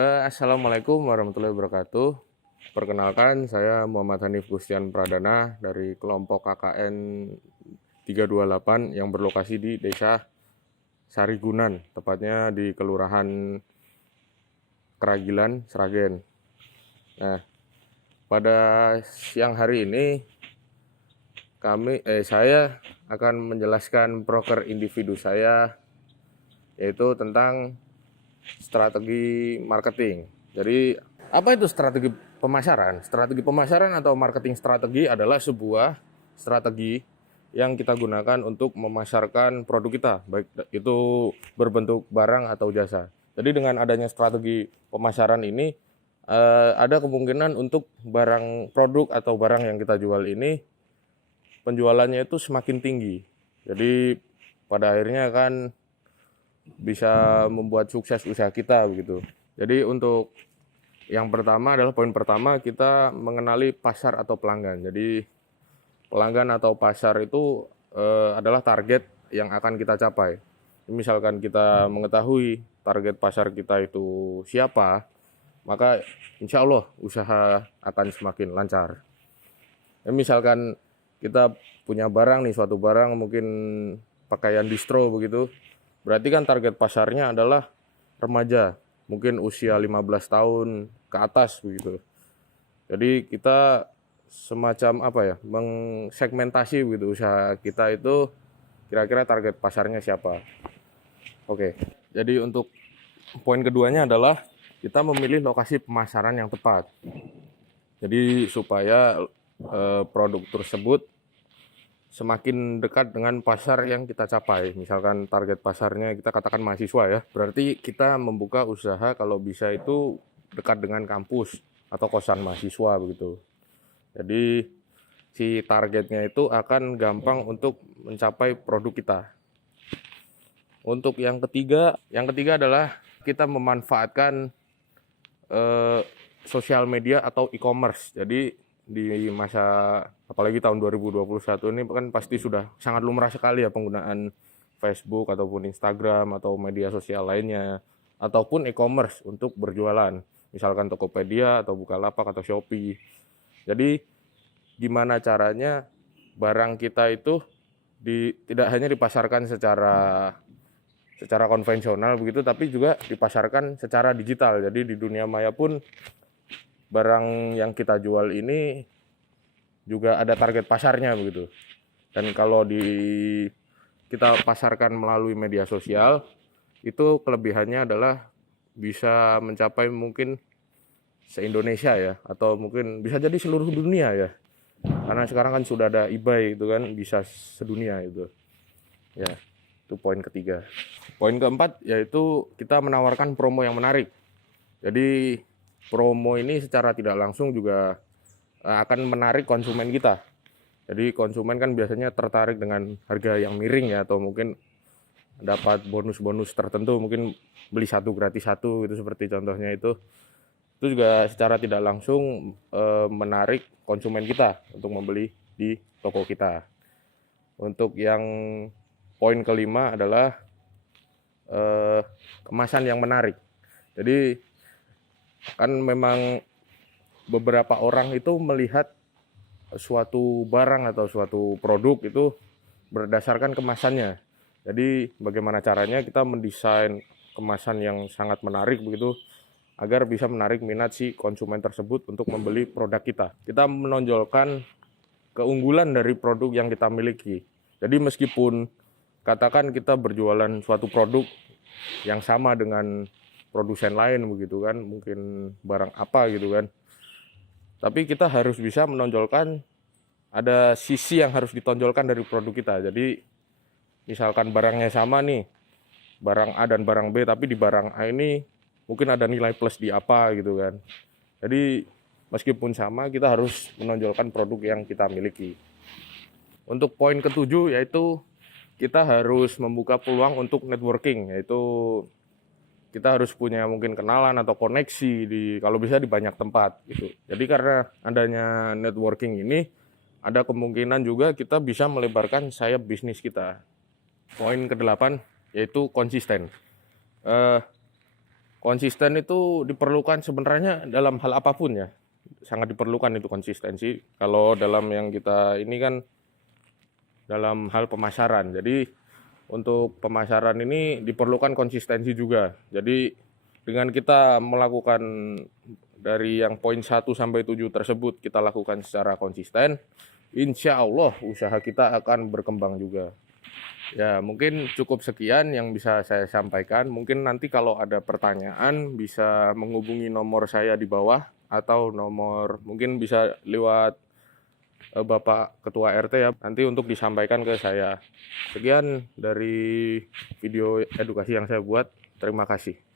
Assalamualaikum warahmatullahi wabarakatuh. Perkenalkan, saya Muhammad Hanif Gustian Pradana dari kelompok KKN 328 yang berlokasi di Desa Sarigunan, tepatnya di Kelurahan Keragilan, Sragen. Nah, pada siang hari ini saya akan menjelaskan proker individu saya, yaitu tentang strategi marketing. Jadi, apa itu strategi pemasaran? Strategi pemasaran atau marketing strategi adalah sebuah strategi yang kita gunakan untuk memasarkan produk kita, baik itu berbentuk barang atau jasa. Jadi dengan adanya strategi pemasaran ini, ada kemungkinan untuk barang produk atau barang yang kita jual ini penjualannya itu semakin tinggi. Jadi pada akhirnya kan bisa membuat sukses usaha kita begitu. Jadi untuk yang pertama adalah poin pertama, kita mengenali pasar atau pelanggan. Jadi pelanggan atau pasar itu adalah target yang akan kita capai. Misalkan kita mengetahui target pasar kita itu siapa, maka insya Allah usaha akan semakin lancar. Misalkan kita punya barang nih, suatu barang mungkin pakaian distro begitu, berarti kan target pasarnya adalah remaja, mungkin usia 15 tahun ke atas begitu. Jadi kita semacam mengsegmentasi begitu usaha kita itu, kira-kira target pasarnya siapa. Oke. Jadi untuk poin keduanya adalah kita memilih lokasi pemasaran yang tepat. Jadi supaya produk tersebut semakin dekat dengan pasar yang kita capai. Misalkan target pasarnya kita katakan mahasiswa ya, berarti kita membuka usaha kalau bisa itu dekat dengan kampus atau kosan mahasiswa begitu. Jadi si targetnya itu akan gampang untuk mencapai produk kita. Untuk yang ketiga adalah kita memanfaatkan sosial media atau e-commerce. Jadi di masa apalagi tahun 2021 ini kan pasti sudah sangat lumrah sekali ya penggunaan Facebook ataupun Instagram atau media sosial lainnya ataupun e-commerce untuk berjualan, misalkan Tokopedia atau Bukalapak atau Shopee. Jadi gimana caranya barang kita itu tidak hanya dipasarkan secara konvensional begitu, tapi juga dipasarkan secara digital. Jadi di dunia maya pun barang yang kita jual ini juga ada target pasarnya begitu. Dan kalau kita pasarkan melalui media sosial, itu kelebihannya adalah bisa mencapai mungkin se-Indonesia ya, atau mungkin bisa jadi seluruh dunia ya. Karena sekarang kan sudah ada eBay itu kan, bisa sedunia itu. Ya, itu poin ketiga. Poin keempat yaitu kita menawarkan promo yang menarik. Jadi promo ini secara tidak langsung juga akan menarik konsumen kita. Jadi konsumen kan biasanya tertarik dengan harga yang miring ya, atau mungkin dapat bonus-bonus tertentu, mungkin beli satu gratis satu itu seperti contohnya itu juga secara tidak langsung menarik konsumen kita untuk membeli di toko kita. Untuk yang poin kelima adalah kemasan yang menarik. Jadi kan memang beberapa orang itu melihat suatu barang atau suatu produk itu berdasarkan kemasannya. Jadi bagaimana caranya kita mendesain kemasan yang sangat menarik begitu agar bisa menarik minat si konsumen tersebut untuk membeli produk kita. Kita menonjolkan keunggulan dari produk yang kita miliki. Jadi meskipun katakan kita berjualan suatu produk yang sama dengan produsen lain begitu kan, mungkin barang apa gitu kan, tapi kita harus bisa menonjolkan, ada sisi yang harus ditonjolkan dari produk kita. Jadi misalkan barangnya sama nih, barang A dan barang B, tapi di barang A ini mungkin ada nilai plus di apa gitu kan. Jadi meskipun sama, kita harus menonjolkan produk yang kita miliki. Untuk poin ketujuh yaitu kita harus membuka peluang untuk networking, yaitu kita harus punya mungkin kenalan atau koneksi kalau bisa di banyak tempat gitu. Jadi karena adanya networking ini, ada kemungkinan juga kita bisa melebarkan sayap bisnis kita. Poin ke-8 yaitu konsisten. konsisten itu diperlukan sebenarnya dalam hal apapun ya. Sangat diperlukan itu konsistensi. Kalau dalam yang kita ini kan dalam hal pemasaran. Jadi untuk pemasaran ini diperlukan konsistensi juga. Jadi dengan kita melakukan dari yang poin 1 sampai 7 tersebut kita lakukan secara konsisten, insya Allah usaha kita akan berkembang juga. Ya, mungkin cukup sekian yang bisa saya sampaikan. Mungkin nanti kalau ada pertanyaan bisa menghubungi nomor saya di bawah atau nomor mungkin bisa lewat Bapak Ketua RT ya, nanti untuk disampaikan ke saya. Sekian dari video edukasi yang saya buat. Terima kasih.